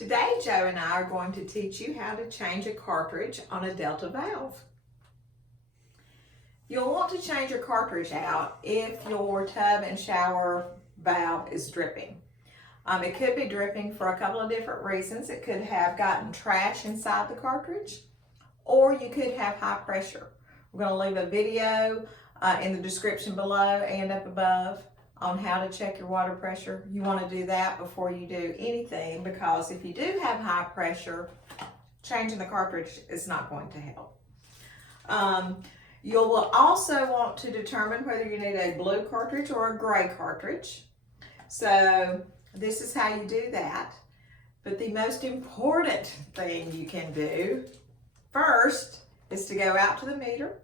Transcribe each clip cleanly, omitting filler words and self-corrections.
Today, Joe and I are going to teach you how to change a cartridge on a Delta valve. You'll want to change your cartridge out if your tub and shower valve is dripping. It could be dripping for a couple of different reasons. It could have gotten trash inside the cartridge, or you could have high pressure. We're going to leave a video in the description below and up above on how to check your water pressure. You want to do that before you do anything, because if you do have high pressure, changing the cartridge is not going to help. You will also want to determine whether you need a blue cartridge or a gray cartridge. So this is how you do that. But the most important thing you can do first is to go out to the meter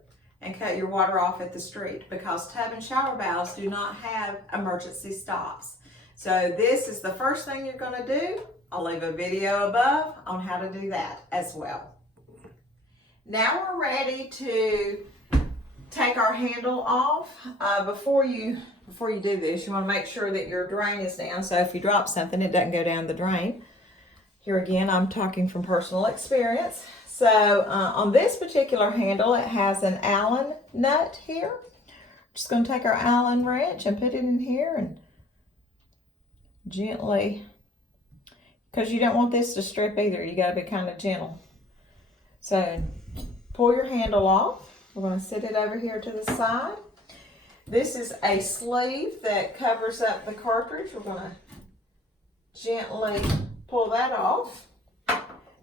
and cut your water off at the street, because tub and shower valves do not have emergency stops. So this is the first thing you're going to do. I'll leave a video above on how to do that as well. Now we're ready to take our handle off. Before you do this, you want to make sure that your drain is down, so if you drop something, it doesn't go down the drain. Here again, I'm talking from personal experience. So on this particular handle, it has an Allen nut here. Just going to take our Allen wrench and put it in here and gently, because you don't want this to strip either. You got to be kind of gentle. So pull your handle off. We're going to set it over here to the side. This is a sleeve that covers up the cartridge. We're going to gently pull that off.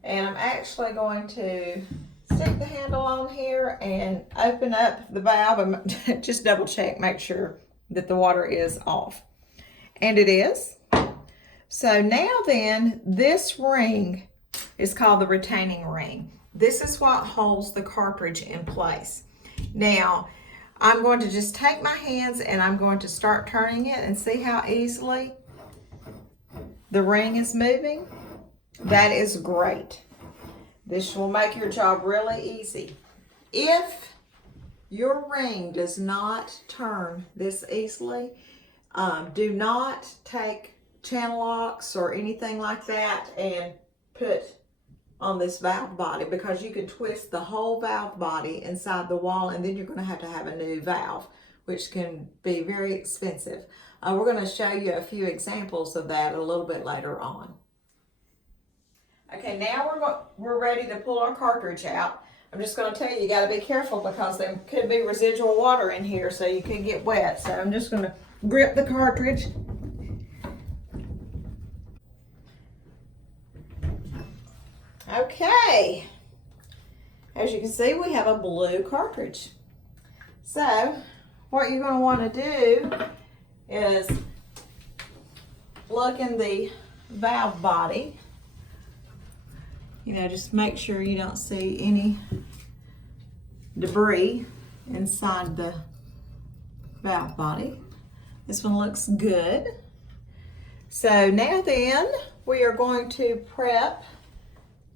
And I'm actually going to stick the handle on here and open up the valve and just double check, make sure that the water is off. And it is. So now then, this ring is called the retaining ring. This is what holds the cartridge in place. Now, I'm going to just take my hands and I'm going to start turning it and see how easily the ring is moving. That is great. This will make your job really easy. If your ring does not turn this easily, do not take channel locks or anything like that and put on this valve body, because you can twist the whole valve body inside the wall, and then you're going to have a new valve, which can be very expensive. We're going to show you a few examples of that a little bit later on. Okay, now we're ready to pull our cartridge out. I'm just going to tell you, you got to be careful, because there could be residual water in here, so you could get wet. So I'm just going to grip the cartridge. Okay, as you can see, we have a blue cartridge. So what you're going to want to do is look in the valve body. You know, just make sure you don't see any debris inside the valve body. This one looks good. So now then, we are going to prep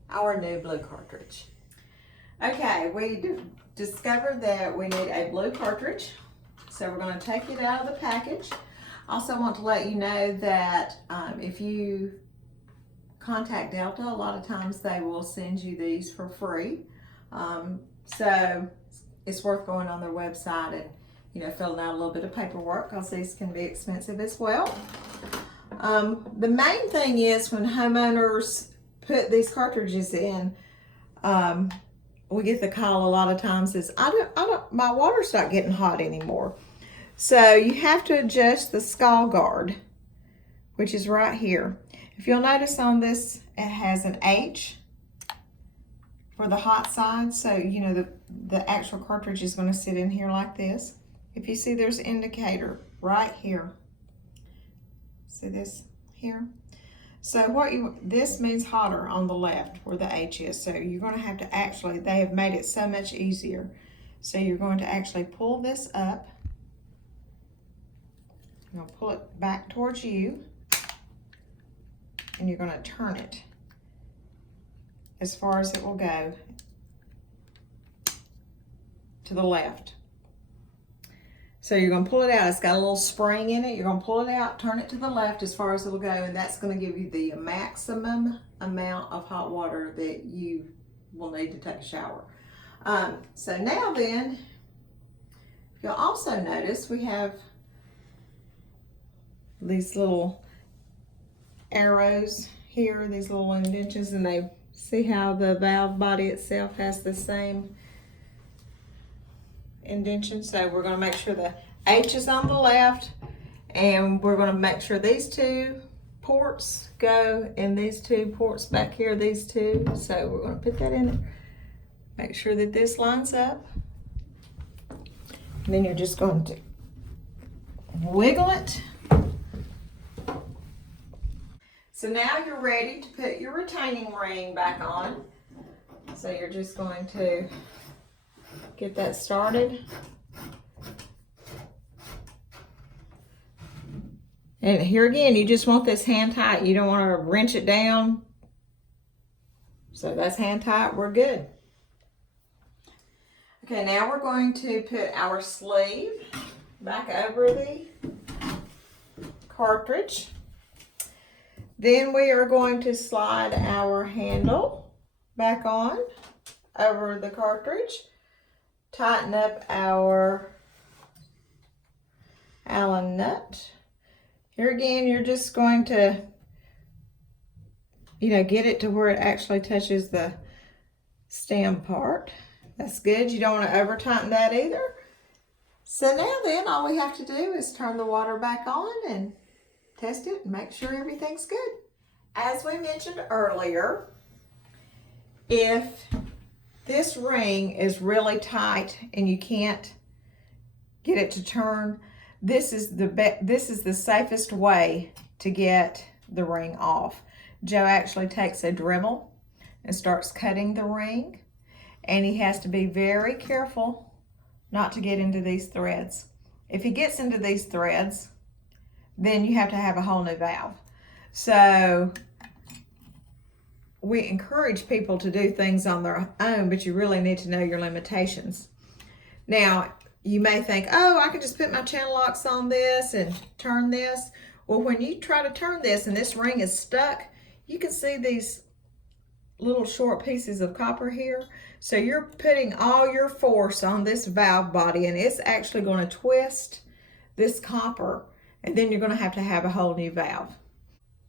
our new blue cartridge. Okay, we discovered that we need a blue cartridge. So we're going to take it out of the package. Also want to let you know that if you contact Delta, a lot of times they will send you these for free. So it's worth going on their website and filling out a little bit of paperwork, because these can be expensive as well. The main thing is, when homeowners put these cartridges in, we get the call a lot of times is, my water's not getting hot anymore. So you have to adjust the skull guard, which is right here. If you'll notice on this, it has an H for the hot side. So, the actual cartridge is going to sit in here like this. If you see, there's an indicator right here. See this here? So this means hotter on the left where the H is. So you're going to have to they have made it so much easier. So you're going to actually pull this up. You're going to pull it back towards you. And you're going to turn it as far as it will go to the left. So you're going to pull it out. It's got a little spring in it. You're going to pull it out, turn it to the left as far as it'll go, and that's going to give you the maximum amount of hot water that you will need to take a shower. So now then, you'll also notice we have these little arrows here, these little indentions, and they see how the valve body itself has the same indention. So we're going to make sure the H is on the left, and we're going to make sure these two ports go in these two ports back here, these two. So we're going to put that in there. Make sure that this lines up. And then you're just going to wiggle it. So now you're ready to put your retaining ring back on. So you're just going to get that started. And here again, you just want this hand tight. You don't want to wrench it down. So that's hand tight, we're good. Okay, now we're going to put our sleeve back over the cartridge. Then we are going to slide our handle back on over the cartridge. Tighten up our Allen nut. Here again, you're just going to, get it to where it actually touches the stem part. That's good. You don't want to over tighten that either. So now then, all we have to do is turn the water back on and test it and make sure everything's good. As we mentioned earlier, if this ring is really tight and you can't get it to turn, this is the safest way to get the ring off. Joe actually takes a Dremel and starts cutting the ring, and he has to be very careful not to get into these threads. If he gets into these threads, then you have to have a whole new valve. So we encourage people to do things on their own, but you really need to know your limitations. Now, you may think, oh, I can just put my channel locks on this and turn this. Well, when you try to turn this and this ring is stuck, you can see these little short pieces of copper here. So you're putting all your force on this valve body, and it's actually going to twist this copper, and then you're going to have a whole new valve.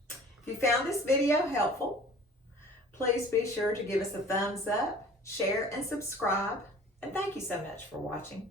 If you found this video helpful, please be sure to give us a thumbs up, share, and subscribe. And thank you so much for watching.